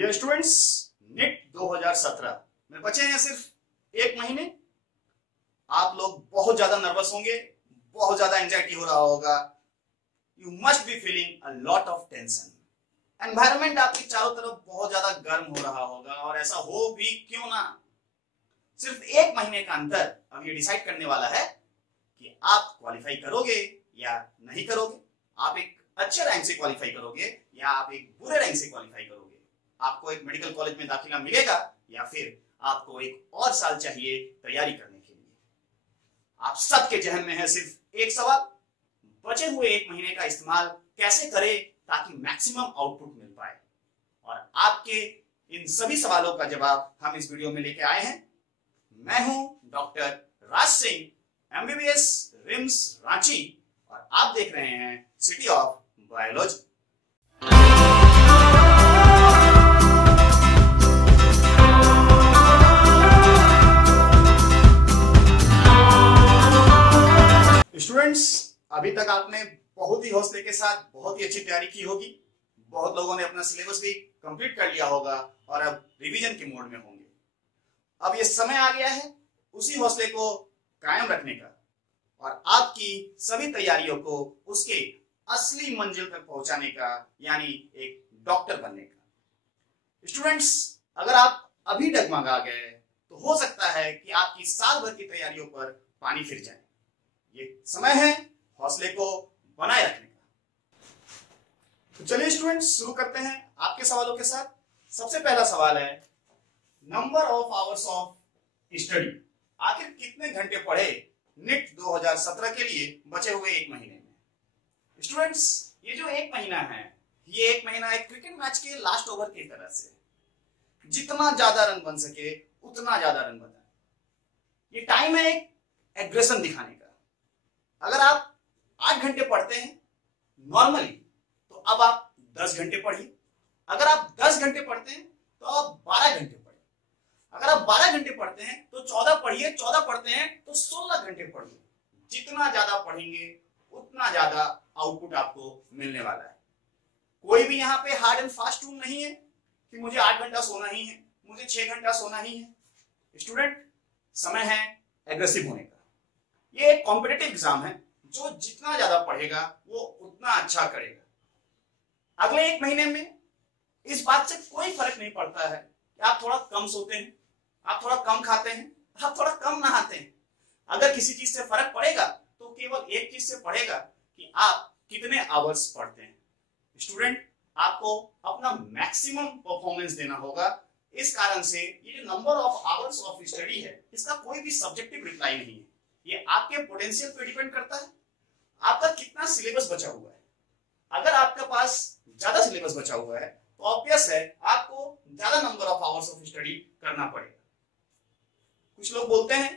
Dear students, NEET 2017 में बचे हैं सिर्फ 1 महीने। आप लोग बहुत ज्यादा नर्वस होंगे, बहुत ज्यादा एंजाइटी हो रहा होगा। You must be feeling a lot of tension. Environment आपके चारों तरफ बहुत ज्यादा गर्म हो रहा होगा, और ऐसा हो भी क्यों ना। सिर्फ 1 महीने का अंतर अब ये डिसाइड करने वाला है कि आप क्वालिफाई करोगे या नहीं करोगे। आप एक अच्छे रैंक से क्वालिफाई करोगे या आप एक बुरे रैंक से क्वालिफाई करोगे। आपको एक मेडिकल कॉलेज में दाखिला मिलेगा या फिर आपको एक और साल चाहिए तैयारी करने के लिए। आप सबके जहन में है सिर्फ एक सवाल, बचे हुए 1 महीने का इस्तेमाल कैसे करें ताकि मैक्सिमम आउटपुट मिल पाए। और आपके इन सभी सवालों का जवाब हम इस वीडियो में लेके आए हैं। मैं हूं doctor Raj Singh, MBBS RIMS Ranchi, और आप देख रहे हैं सिटी ऑफ बायोलॉजी। स्टूडेंट्स, अभी तक आपने बहुत ही हौसले के साथ बहुत ही अच्छी तैयारी की होगी। बहुत लोगों ने अपना सिलेबस भी कंप्लीट कर लिया होगा और अब रिवीजन के मोड में होंगे। अब ये समय आ गया है उसी हौसले को कायम रखने का और आपकी सभी तैयारियों को उसके असली मंजिल तक पहुंचाने का, यानी एक डॉक्टर बनने का। स्टूडेंट्स, अगर आप अभी डगमगा गए तो हो सकता है कि आपकी साल भर की तैयारियों पर पानी फिर जाए। ये समय है हौसले को बनाए रखने का। तो चलिए स्टूडेंट्स, शुरू करते हैं आपके सवालों के साथ। सबसे पहला सवाल है, number of hours of study. आखिर कितने घंटे पढ़े नीट 2017 के लिए बचे हुए 1 महीने में। स्टूडेंट्स, ये जो 1 महीना है, ये 1 महीना एक क्रिकेट मैच के लास्ट ओवर की तरह से, जितना ज्यादा रन बन सके उतना ज्यादा रन बनाए। ये टाइम है एक एग्रेशन दिखाने का। अगर आप 8 घंटे पढ़ते हैं नॉर्मली, तो अब आप 10 घंटे पढ़िए। अगर आप 10 घंटे पढ़ते हैं तो आप 12 घंटे पढ़िए। अगर आप 12 घंटे पढ़ते हैं तो 14 पढ़िए। 14 पढ़ते हैं तो 16 घंटे पढ़िए। जितना ज्यादा पढ़ेंगे उतना ज्यादा आउटपुट आपको मिलने वाला है। कोई भी यहाँ पे हार्ड एंड फास्ट रूल नहीं है कि मुझे 8 घंटा सोना ही है, मुझे 6 घंटा सोना ही है। स्टूडेंट, समय है एग्रेसिव होने का। ये एक कॉम्पिटिटिव एग्जाम है, जो जितना ज्यादा पढ़ेगा वो उतना अच्छा करेगा। अगले 1 महीने में इस बात से कोई फर्क नहीं पड़ता है कि आप थोड़ा कम सोते हैं, आप थोड़ा कम खाते हैं, आप थोड़ा कम नहाते हैं। अगर किसी चीज से फर्क पड़ेगा तो केवल एक चीज से पड़ेगा कि आप कितने आवर्स पढ़ते हैं। स्टूडेंट, आपको अपना मैक्सिमम परफॉर्मेंस देना होगा। इस कारण से ये जो number of hours of study है, इसका कोई भी सब्जेक्टिव रिप्लाई नहीं है। ये आपके पोटेंशियल पे डिपेंड करता है, आपका कितना सिलेबस बचा हुआ है। अगर आपके पास ज्यादा सिलेबस बचा हुआ है तो ऑब्वियस है आपको ज्यादा number of hours of study करना पड़ेगा। कुछ लोग बोलते हैं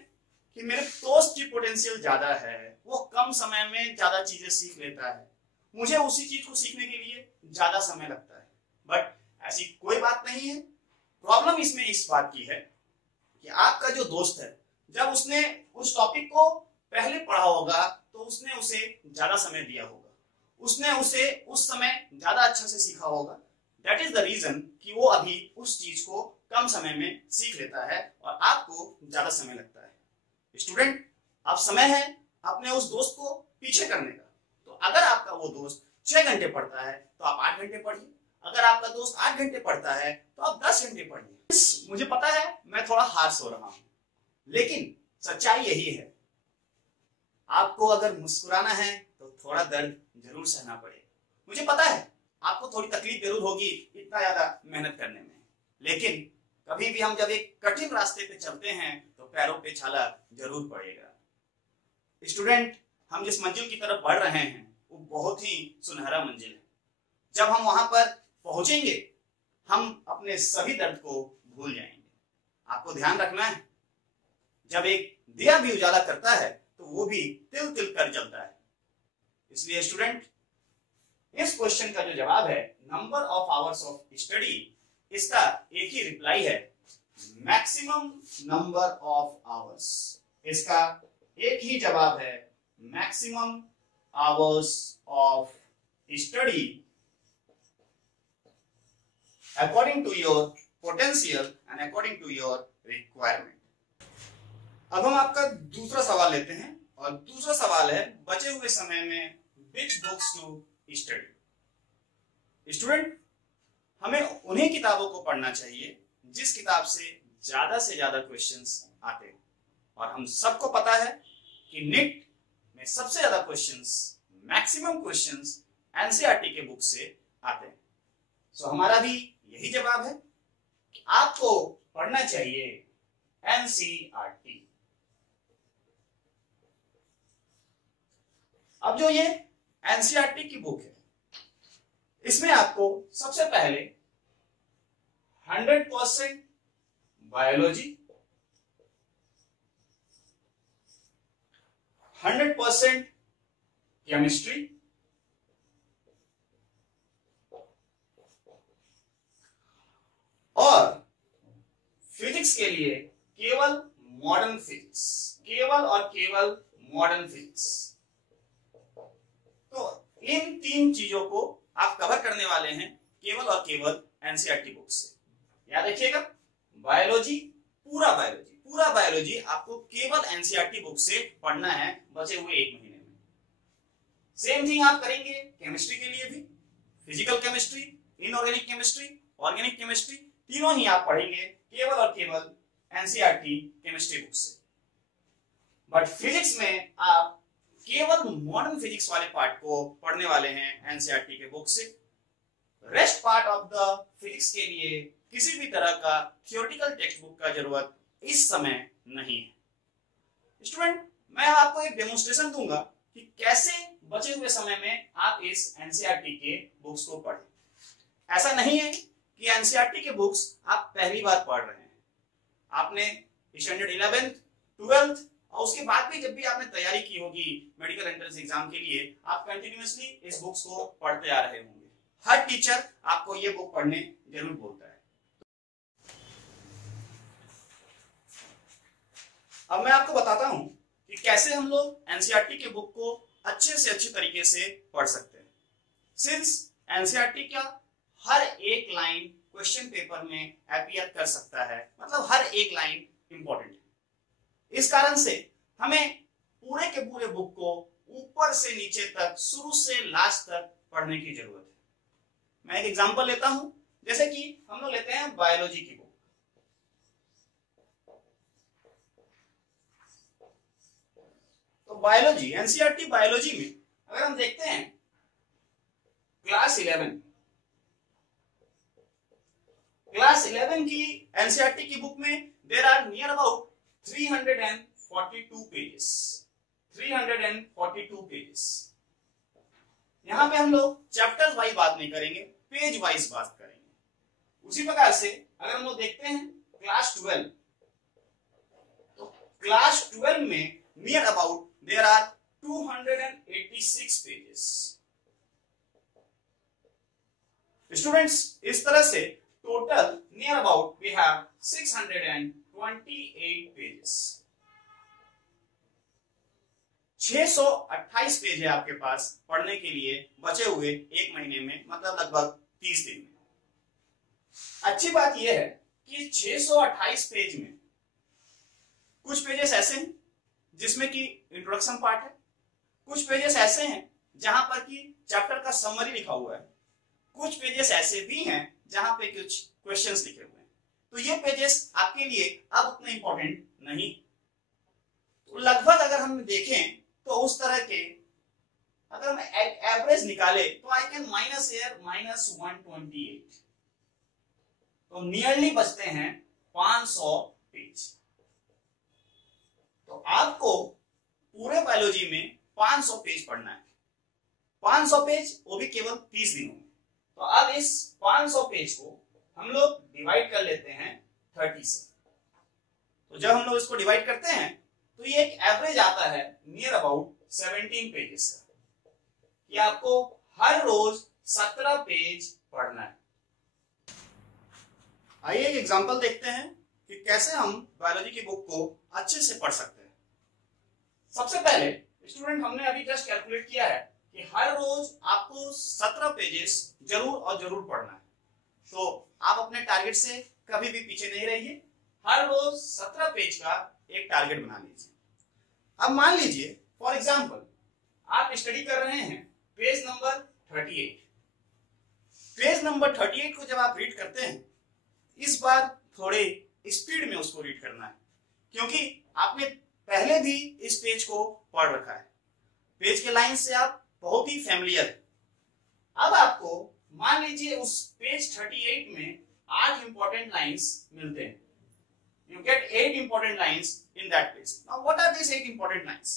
कि मेरे दोस्त की पोटेंशियल ज्यादा है, वो कम समय में ज्यादा चीजें सीख लेता है, मुझे उसी चीज को सीखने के लिए ज्यादा समय लगता है। बट ऐसी कोई बात नहीं है। प्रॉब्लम इसमें इस बात की है कि आपका जो दोस्त है, जब उसने उस टॉपिक को पहले पढ़ा होगा तो उसने उसे ज्यादा समय दिया होगा, उसने उसे उस समय ज्यादा अच्छा से सीखा होगा। दैट इज द रीजन कि वो अभी उस चीज को कम समय में सीख लेता है और आपको ज्यादा समय लगता है। स्टूडेंट, अब समय है अपने उस दोस्त को पीछे करने का। तो अगर आपका वो दोस्त 6 घंटे पढ़ता है तो आप 8 घंटे पढ़िए। अगर आपका दोस्त 8 घंटे पढ़ता है तो आप 10 घंटे पढ़िए। मुझे पता है मैं थोड़ा हार्श हो रहा हूं, लेकिन सच्चाई यही है। आपको अगर मुस्कुराना है तो थोड़ा दर्द जरूर सहना पड़ेगा। मुझे पता है आपको थोड़ी तकलीफ जरूर होगी इतना ज्यादा मेहनत करने में, लेकिन कभी भी हम जब एक कठिन रास्ते पे चलते हैं तो पैरों पे छाला जरूर पड़ेगा। स्टूडेंट, हम जिस मंजिल की तरफ बढ़ रहे हैं वो बहुत ही सुनहरा मंजिल है। जब हम वहां पर पहुंचेंगे हम अपने सभी दर्द को भूल जाएंगे। आपको ध्यान रखना है, जब एक दिया भी उजाला करता है तो वो भी तिल तिल कर जलता है। इसलिए स्टूडेंट, इस क्वेश्चन का जो जवाब है number of hours of study, इसका एक ही रिप्लाई है, मैक्सिमम नंबर ऑफ आवर्स। इसका एक ही जवाब है, maximum hours of study according to your potential and according to your requirement. अब हम आपका दूसरा सवाल लेते हैं और दूसरा सवाल है बचे हुए समय में which books to study. Student, हमें उन्हीं किताबों को पढ़ना चाहिए जिस किताब से ज्यादा क्वेश्चंस आते हैं, और हम सबको पता है कि नीट में सबसे ज्यादा क्वेश्चंस, मैक्सिमम क्वेश्चंस एनसीईआरटी के बुक से आते हैं. सो हमारा भी यही जवाब है कि आपको पढ़ना चाहिए एनसीईआरटी. अब जो ये एनसीईआरटी की बुक है, इसमें आपको सबसे पहले 100% बायोलॉजी, 100% केमिस्ट्री, और फिजिक्स के लिए केवल मॉडर्न फिजिक्स, केवल और केवल मॉडर्न फिजिक्स. तो इन तीन चीजों को आप कवर करने वाले हैं केवल और केवल एनसीईआरटी बुक से. याद रखिएगा, बायोलॉजी, पूरा बायोलॉजी आपको केवल एनसीईआरटी बुक से पढ़ना है बचे हुए 1 महीने में. सेम थिंग आप करेंगे केमिस्ट्री के लिए भी. Physical chemistry, inorganic chemistry, organic chemistry, तीनों ही आप पढ़ेंगे केवल और केवल एनसीईआरटी केमिस्ट्री बुक से. बट फिजिक्स में आप केवल मॉडर्न फिजिक्स वाले पार्ट को पढ़ने वाले हैं एनसीईआरटी के बुक से. Rest part of the physics के लिए किसी भी तरह का थियोरेटिकल टेक्स्ट बुक का जरूरत इस समय नहीं है. स्टूडेंट, मैं आपको एक डेमोन्स्ट्रेशन दूंगा कि कैसे बचे हुए समय में आप इस एनसीईआरटी के बुक्स को पढ़ें. ऐसा नहीं है कि एनसीईआरटी के बुक्स आप पहली बार पढ़ रहे हैं. आपने स्टैंडर्ड 11th, 12th और उसके बाद भी जब भी आपने तैयारी की होगी मेडिकल एंट्रेंस एग्जाम के लिए, आप कंटिन्यूअसली इस बुक्स को पढ़ते आ रहे होंगे. हर टीचर आपको ये बुक पढ़ने जरूर बोलता है. अब मैं आपको बताता हूं कि कैसे हम लोग एनसीईआरटी के बुक को अच्छे से अच्छे तरीके से पढ़ सकते हैं. सिंस एनसीईआरटी का हर एक लाइन क्वेश्चन पेपर में अपीयर कर सकता है, मतलब हर एक लाइन इंपॉर्टेंट है. इस कारण से हमें पूरे के पूरे बुक को ऊपर से नीचे तक, शुरू से लास्ट तक पढ़ने की जरूरत है. मैं एक एग्जांपल लेता हूं, जैसे कि हम लोग लेते हैं बायोलॉजी की बुक. तो बायोलॉजी, एनसीईआरटी बायोलॉजी में अगर हम देखते हैं क्लास 11 की एनसीईआरटी की बुक में there are near about 342 pages. 342 pages. यहां पे हम लोग चैप्टर वाइज बात नहीं करेंगे, पेज वाइज बात करेंगे. उसी प्रकार से अगर हम लोग देखते हैं क्लास 12, तो क्लास 12 में near about there are 286 pages. Students, इस तरह से total near about we have 628 pages. 628 page है आपके पास पढ़ने के लिए बचे हुए 1 महीने में, मतलब लगभग 30 दिन में. अच्छी बात यह है कि 628 पेज में कुछ पेजेस ऐसे हैं जिसमें कि इंट्रोडक्शन पार्ट है, कुछ पेजेस ऐसे हैं जहां पर कि चैप्टर का समरी लिखा हुआ है, कुछ पेजेस ऐसे भी हैं जहां पे कुछ क्वेश्चंस लिखे हुए हैं. तो ये पेजेस आपके लिए अब उतने इंपॉर्टेंट नहीं. तो लगभग अगर हम देखें तो उस तरह के अगर हम एवरेज निकाले तो आई कैन माइनस हियर -128. तो नियरली बचते हैं 500 पेज. तो आपको पूरे बायोलॉजी में 500 पेज पढ़ना है. 500 पेज, वो भी केवल 30 दिनों में. तो अब इस 500 पेज को हम लोग डिवाइड कर लेते हैं 30 से. तो जब हम लोग इसको डिवाइड करते हैं तो ये एक एवरेज आता है नियर अबाउट 17 पेजेस का, कि आपको हर रोज 17 पेज पढ़ना है. आइए एक एग्जांपल देखते हैं कि कैसे हम बायोलॉजी की बुक को अच्छे से पढ़ सकते हैं. सबसे पहले स्टूडेंट, हमने अभी जस्ट कैलकुलेट किया है कि हर रोज आपको 17 पेजेस जरूर और जरूर पढ़ना है. तो आप अपने टारगेट से कभी भी पीछे नहीं रहिए। हर रोज 17 पेज का एक टारगेट बना लीजिए। अब मान लीजिए फॉर एग्जाम्पल आप स्टडी कर रहे हैं पेज नंबर 38। पेज नंबर 38 को जब आप रीड करते हैं, इस बार थोड़े स्पीड में उसको रीड करना है, क्योंकि आपने पहले भी इस पेज को पढ़ रखा है। पेज के लाइन से आप बहुत ही फैमिलियर है। अब आपको मान लीजिए उस पेज 38 में 8 इंपॉर्टेंट लाइंस मिलते हैं। You get 8 important lines in that page. Now what are these 8 important lines?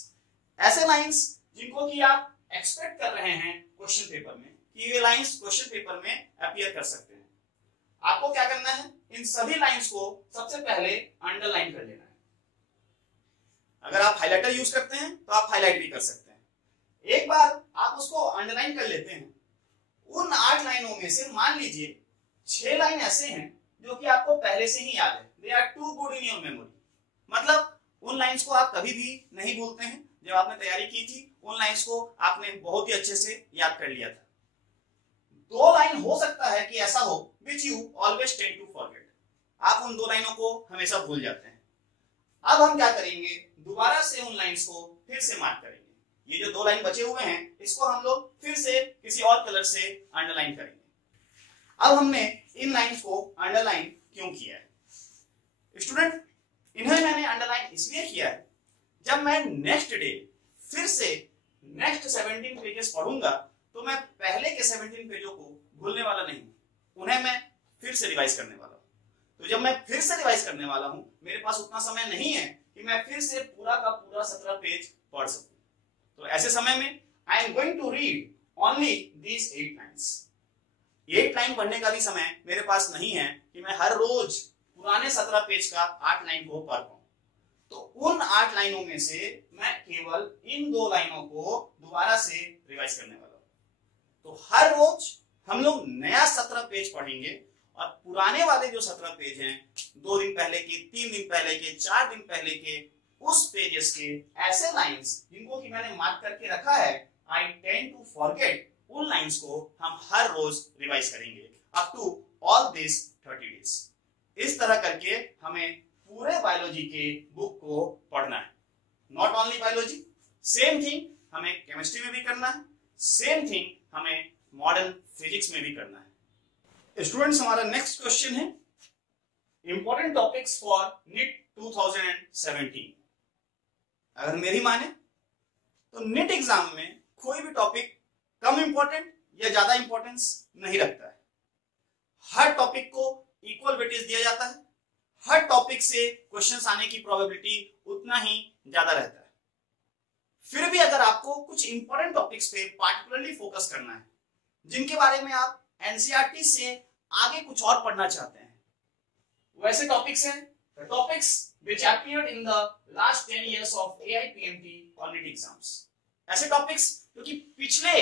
ऐसे लाइंस जिनको कि आप एक्सपेक्ट कर रहे हैं क्वेश्चन पेपर में कि ये लाइंस क्वेश्चन पेपर में अपीयर कर सकते हैं। आपको क्या करना है, इन सभी लाइंस को सबसे पहले अंडरलाइन कर लेना है। अगर आप हाइलाइटर यूज करते हैं तो आप हाईलाइट भी कर सकते हैं। एक बार आप उसको अंडरलाइन कर लेते हैं, उन 8 लाइनों में से मान लीजिए 6 लाइन ऐसे हैं जो कि आपको पहले से ही याद है। They are too good in your memory. मतलब उन लाइंस को आप कभी भी नहीं भूलते हैं। जब आपने तैयारी की थी उन लाइंस को आपने बहुत ही अच्छे से याद कर लिया था। 2 लाइन हो सकता है कि ऐसा हो which you always tend to forget. आप उन 2 लाइनों को हमेशा भूल जाते हैं। अब हम क्या करेंगे, दोबारा से उन लाइंस को फिर से मार्क करेंगे। ये जो 2 लाइन बचे हुए हैं इसको हम लोग फिर से किसी और कलर से अंडरलाइन करेंगे। अब हमने इन लाइंस को अंडरलाइन क्यों किया है स्टूडेंट? इन्हें मैंने अंडरलाइन इसलिए किया है, जब मैं नेक्स्ट डे फिर से नेक्स्ट 17 पेजेस पढ़ूंगा तो मैं पहले के 17 पेजों को भूलने वाला नहीं हूं, उन्हें मैं फिर से रिवाइज करने वाला हूं। तो जब मैं फिर से रिवाइज करने वाला हूं, मेरे पास उतना समय नहीं है कि मैं फिर से पूरा का पूरा 17 पेज पढ़ सकूं। तो ऐसे समय में I am going to read only these 8 lines. 8 line पढ़ने का भी समय मेरे पास नहीं है कि मैं हर रोज पुराने 17 पेज का 8 लाइन को पढ़ पाऊं। तो उन 8 लाइनों में से मैं केवल इन 2 लाइनों को दोबारा से रिवाइज करने वाला हूं। तो हर रोज हम लोग नया 17 पेज पढ़ेंगे और पुराने वाले जो 17 पेज हैं, 2 दिन पहले के, 3 दिन पहले के, 4 दिन पहले के, उस पेजेस के ऐसे लाइंस जिनको कि मैंने मार्क करके रखा है, आई टेंड टू फॉरगेट, उन लाइंस को हम हर रोज रिवाइज करेंगे up to all this 30 days. इस तरह करके हमें पूरे बायोलॉजी के बुक को पढ़ना है। Not only biology, same thing हमें केमिस्ट्री में भी करना है, सेम थिंग हमें मॉडर्न फिजिक्स में भी करना है। स्टूडेंट्स, हमारा नेक्स्ट क्वेश्चन है इंपॉर्टेंट टॉपिक्स फॉर नीट 2017। अगर मेरी माने तो नीट एग्जाम में कोई भी टॉपिक कम इंपॉर्टेंट या ज्यादा इंपॉर्टेंस नहीं रखता है। हर टॉपिक को इक्वल वेटेज दिया जाता है। हर टॉपिक से क्वेश्चंस आने की प्रोबेबिलिटी उतना ही ज्यादा रहता है। फिर भी अगर आपको कुछ इंपॉर्टेंट टॉपिक्स पे पार्टिकुलरली फोकस करना है, जिनके बारे में आप एनसीईआरटी से आगे कुछ और पढ़ना चाहते हैं, वैसे टॉपिक्स हैं topics which appeared in the last 10 years of AIPMT or NEET exams। ऐसे टॉपिक्स जो कि पिछले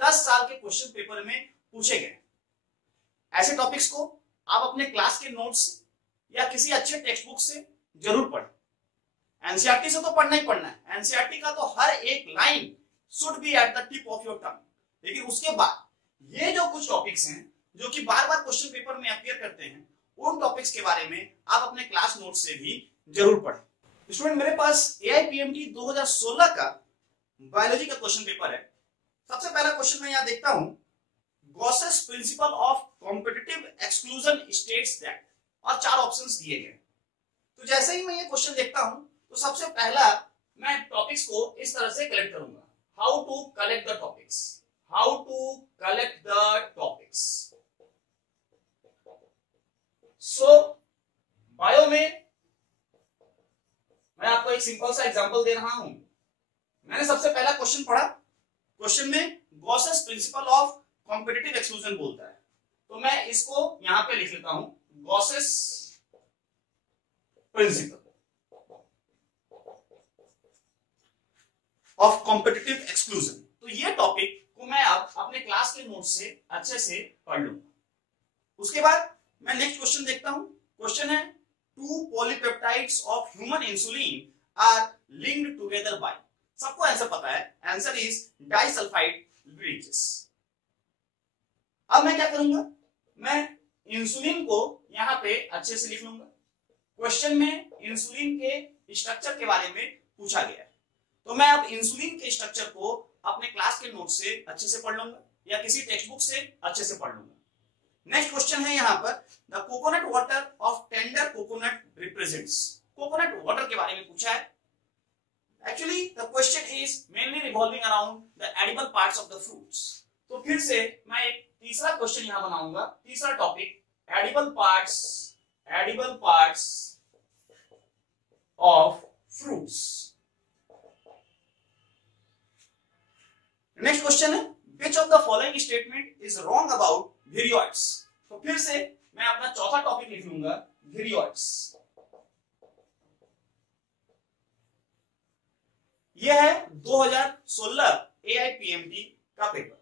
10 साल के क्वेश्चन पेपर में पूछे गए। ऐसे टॉपिक्स को आप अपने क्लास के नोट्स या किसी अच्छे टेक्स्ट बुक से जरूर पढ़ें। एनसीईआरटी से तो पढ़ना ही पढ़ना है। एनसीईआरटी का तो हर एक line should be at the tip of your tongue. लेकिन उसके बाद ये जो कुछ टॉपिक्स हैं जो कि बार बार क्वेश्चन पेपर में अपीयर करते हैं, उन टॉपिक्स के बारे में आप अपने क्लास नोट से भी जरूर पढ़ें। स्टूडेंट, मेरे पास एआईपीएमटी 2016 का बायोलॉजी का क्वेश्चन पेपर है। सबसे पहला क्वेश्चन मैं यहां देखता हूं, Gauss's principle of competitive exclusion states that, और 4 ऑप्शंस दिए गए। तो जैसे ही मैं ये क्वेश्चन देखता हूं तो सबसे पहला मैं टॉपिक्स को इस तरह से कलेक्ट करूंगा। How to collect the topics, how to collect the topics. So bio में मैं आपको एक सिंपल सा एग्जांपल दे रहा हूं। मैंने सबसे पहला क्वेश्चन पढ़ा। क्वेश्चन में Gauss's principle of competitive exclusion बोलता है, तो मैं इसको यहां पे लिख लेता हूं, Gauss's principle of competitive exclusion. तो ये टॉपिक को मैं अब अपने क्लास के नोट से अच्छे से पढ़ लूंगा। उसके बाद मैं नेक्स्ट क्वेश्चन देखता हूं। क्वेश्चन है, 2 polypeptides of human insulin are linked together by. सबको आंसर पता है, आंसर इज डाइसल्फाइड ब्रिजेस। अब मैं क्या करूंगा, मैं इंसुलिन को यहां पे अच्छे से लिख लूंगा। क्वेश्चन में इंसुलिन के स्ट्रक्चर के बारे में पूछा गया है, तो मैं अब इंसुलिन के स्ट्रक्चर को अपने क्लास के नोट से अच्छे से पढ़ लूंगा या किसी टेक्स्ट बुक से अच्छे से पढ़ लूंगा। नेक्स्ट क्वेश्चन है यहाँ पर, the coconut water of tender coconut represents. Coconut water के बारे में पूछा है। Actually the question is mainly revolving around the edible parts of the fruits. तो फिर से मैं एक तीसरा क्वेश्चन यहां बनाऊंगा, तीसरा topic, edible parts of fruits. Next question है, which of the following statement is wrong about viroids। तो फिर से मैं अपना चौथा टॉपिक लिख लूंगा, viroids। यह है 2016 AIPMT का पेपर।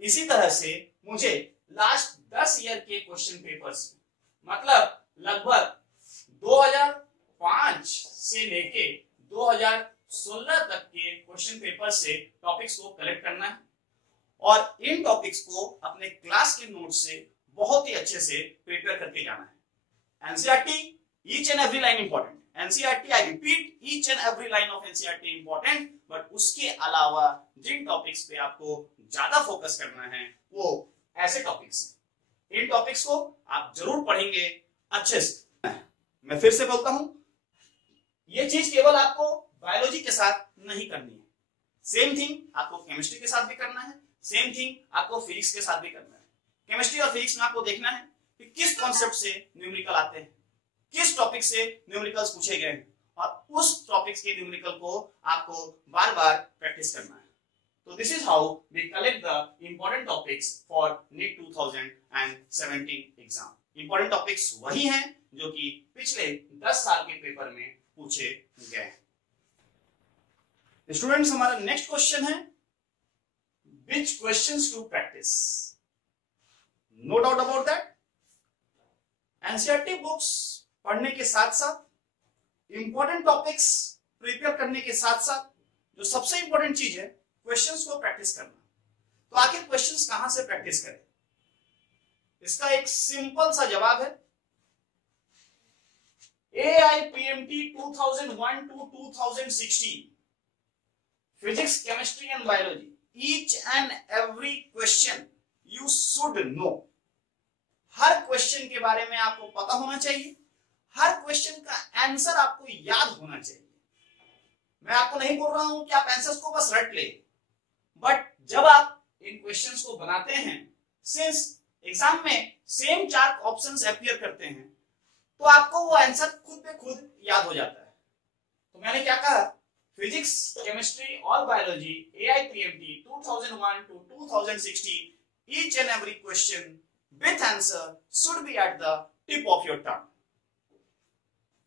इसी तरह से मुझे लास्ट 10 ईयर के क्वेश्चन पेपर्स, मतलब लगभग 2005 से लेके 2016 तक के क्वेश्चन पेपर से टॉपिक्स को कलेक्ट करना है और इन टॉपिक्स को अपने क्लास के नोट से बहुत ही अच्छे से प्रिपेयर करके जाना है। NCERT, each and every line important. NCERT, I repeat, each and every line of NCERT important, but उसके अलावा जिन टॉपिक्स पे आपको ज्यादा फोकस करना है वो ऐसे टॉपिक्स हैं। इन टॉपिक्स को आप जरूर पढ़ेंगे अच्छे से। मैं फिर से बोलता हूं, ये चीज केवल आपको बायोलॉजी के साथ नहीं करनी है, सेम थिंग आपको केमिस्ट्री के साथ भी करना है, सेम थिंग आपको फिजिक्स के साथ भी करना है। केमिस्ट्री और फिजिक्स में आपको देखना है कि किस कॉन्सेप्ट से न्यूमेरिकल आते हैं, किस टॉपिक से न्यूमेरिकल्स पूछे गए हैं, और उस टॉपिक्स के न्यूमेरिकल को आपको बार बार प्रैक्टिस करना है। तो this is how we collect the important topics for NEET 2017 exam. Important topics वही हैं जो कि पिछले 10 साल के पेपर में पूछे गए। स्टूडेंट्स, हमारा नेक्स्ट क्वेश्चन है, which questions to practice? No doubt about that. NCERT books पढ़ने के साथ साथ इंपॉर्टेंट टॉपिक्स प्रिपेयर करने के साथ साथ जो सबसे इंपॉर्टेंट चीज है, क्वेश्चंस को प्रैक्टिस करना। तो आखिर क्वेश्चंस कहां से प्रैक्टिस करें? इसका एक सिंपल सा जवाब है, AIPMT 2001 to 2016 physics, chemistry and biology, each and every question you should know। Her question के बारे में आपको पता होना चाहिए, हर क्वेश्चन का आंसर आपको याद होना चाहिए। मैं आपको नहीं बोल रहा हूं कि आप आंसर्स को बस रट ले, बट जब आप इन क्वेश्चंस को बनाते हैं, सिंस एग्जाम में सेम 4 ऑप्शंस अपीयर करते हैं, तो आपको वो आंसर खुद पे खुद याद हो जाता है। तो मैंने क्या कहा, फिजिक्स, केमिस्ट्री और biology AIPMT 2001 to 2016 each and every question with answer should be at the tip of your tongue।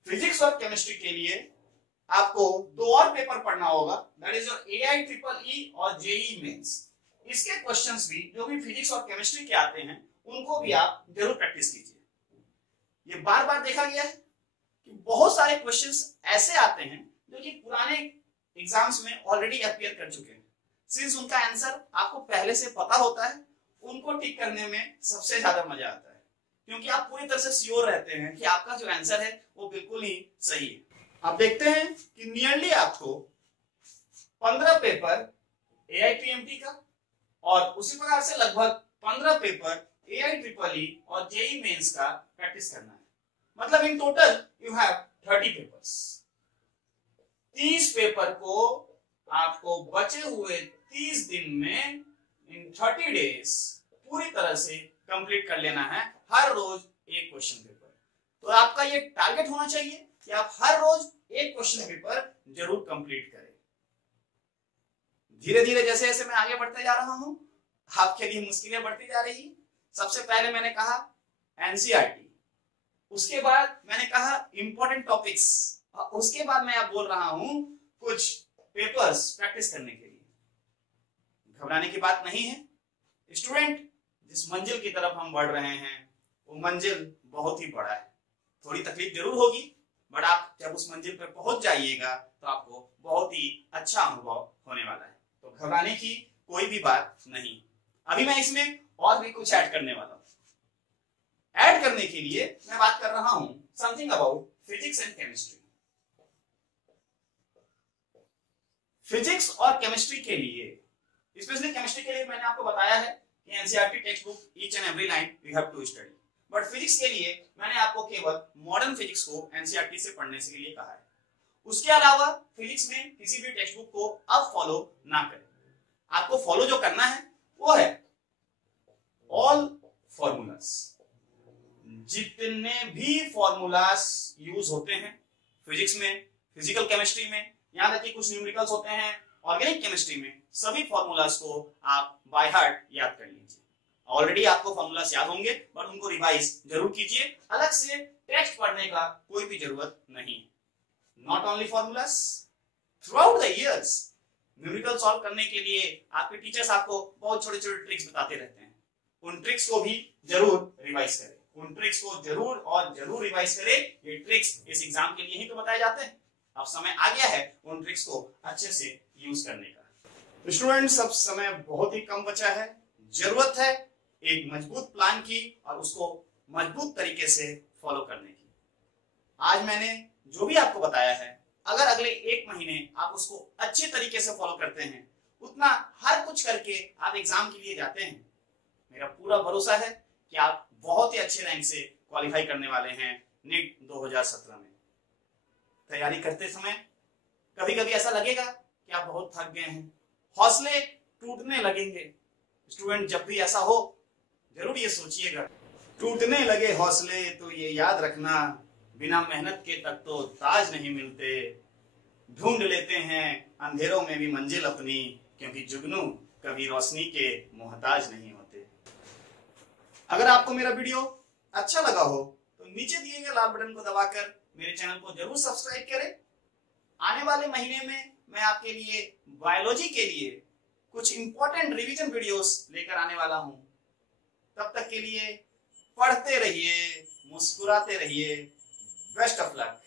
Physics और केमिस्ट्री के लिए आपको 2 और पेपर पढ़ना होगा, दैट इज योर AIEEE और JEE मेंस। इसके क्वेश्चंस भी जो भी फिजिक्स और केमिस्ट्री के आते हैं उनको भी आप जरूर प्रैक्टिस कीजिए। ये बार बार देखा गया है कि बहुत सारे क्वेश्चंस ऐसे आते हैं जो कि पुराने एग्जाम्स में ऑलरेडी अपीयर कर चुके हैं। सिंस उनका आंसर आपको पहले से पता होता है, उनको टिक करने में सबसे ज्यादा मजा आता है, क्योंकि आप पूरी तरह से श्योर रहते हैं कि आपका जो आंसर है वो बिल्कुल ही सही है। आप देखते हैं कि नियरली आपको 15 पेपर AIPMT का और उसी प्रकार से लगभग 15 पेपर AIEEE और JEE मेंस का प्रैक्टिस करना है। मतलब in total you have 30 papers. 30 paper को आपको बचे हुए 30 दिन में, इन 30 डेज पूरी तरह से कंप्लीट कर लेना है, हर रोज एक क्वेश्चन पेपर। तो आपका ये टारगेट होना चाहिए कि आप हर रोज एक क्वेश्चन पेपर जरूर कंप्लीट करें। धीरे धीरे जैसे जैसे मैं आगे बढ़ते जा रहा हूं, आपके लिए मुश्किलें बढ़ती जा रही। सबसे पहले मैंने कहा एनसीईआरटी, उसके बाद मैंने कहा इंपॉर्टेंट टॉपिक्स, और उसके बाद मैं अब बोल रहा हूं कुछ पेपर्स प्रैक्टिस करने के लिए। घबराने की बात नहीं है स्टूडेंट, जिस मंजिल की तरफ हम बढ़ रहे हैं वो मंजिल बहुत ही बड़ा है। थोड़ी तकलीफ जरूर होगी, बट आप जब उस मंजिल पर पहुंच जाइएगा तो आपको बहुत ही अच्छा अनुभव होने वाला है। तो घबराने की कोई भी बात नहीं। अभी मैं इसमें और भी कुछ ऐड करने वाला हूं। ऐड करने के लिए मैं बात कर रहा हूं something about physics and chemistry. Physics और केमिस्ट्री के लिए, स्पेशली केमिस्ट्री के लिए मैंने आपको बताया है कि NCERT text book each and every line we have to study, but physics के लिए मैंने आपको केवल मॉडर्न फिजिक्स को एनसीईआरटी से पढ़ने के लिए कहा है। उसके अलावा फिजिक्स में किसी भी टेक्स्ट बुक को अब फॉलो ना करें। आपको फॉलो जो करना है वो है ऑल फॉर्मूलास, जितने भी फॉर्मूलास यूज होते हैं फिजिक्स में, फिजिकल केमिस्ट्री में, यहां तक कि कुछ न्यूमेरिकल्स होते हैं ऑर्गेनिक केमिस्ट्री में, सभी फॉर्मूलास को आप बाय हार्ट याद कर लीजिए। ऑलरेडी आपको फॉर्मूलास याद होंगे बट उनको रिवाइज जरूर कीजिए, अलग से टेक्स्ट पढ़ने का कोई भी जरूरत नहीं। Not only formulas, throughout the years numerical solve करने के लिए आपके टीचर्स आपको बहुत छोटे छोटे ट्रिक्स बताते रहते हैं, उन ट्रिक्स को भी जरूर रिवाइज करें, उन ट्रिक्स को जरूर और जरूर रिवाइज करें। ये ट्रिक्स इस एग्जाम के लिए ही तो बताए जाते हैं। अब समय आ गया है उन ट्रिक्स को अच्छे से यूज करने का। स्टूडेंट्स, अब समय बहुत ही कम बचा है, जरूरत है एक मजबूत प्लान की और उसको मजबूत तरीके से फॉलो करने की। आज मैंने जो भी आपको बताया है, अगर अगले 1 महीने आप उसको अच्छे तरीके से फॉलो करते हैं, उतना हर कुछ करके आप एग्जाम के लिए जाते हैं, मेरा पूरा भरोसा है कि आप बहुत ही अच्छे रैंक से क्वालिफाई करने वाले हैं नीट 2017 में। तैयारी करते समय कभी कभी ऐसा लगेगा कि आप बहुत थक गए हैं, हौसले टूटने लगेंगे। स्टूडेंट, जब भी ऐसा हो जरूर ये सोचिएगा, टूटने लगे हौसले तो ये याद रखना, बिना मेहनत के तक तो ताज नहीं मिलते, ढूंढ लेते हैं अंधेरों में भी मंजिल अपनी, क्योंकि जुगनू कभी रोशनी के मोहताज नहीं होते। अगर आपको मेरा वीडियो अच्छा लगा हो तो नीचे दिए गए लाल बटन को दबाकर मेरे चैनल को जरूर सब्सक्राइब करें। आने वाले महीने में मैं आपके लिए बायोलॉजी के लिए कुछ इंपॉर्टेंट रिवीजन वीडियोस लेकर आने वाला हूं। तब तक के लिए पढ़ते रहिए, मुस्कुराते रहिए। Best of luck.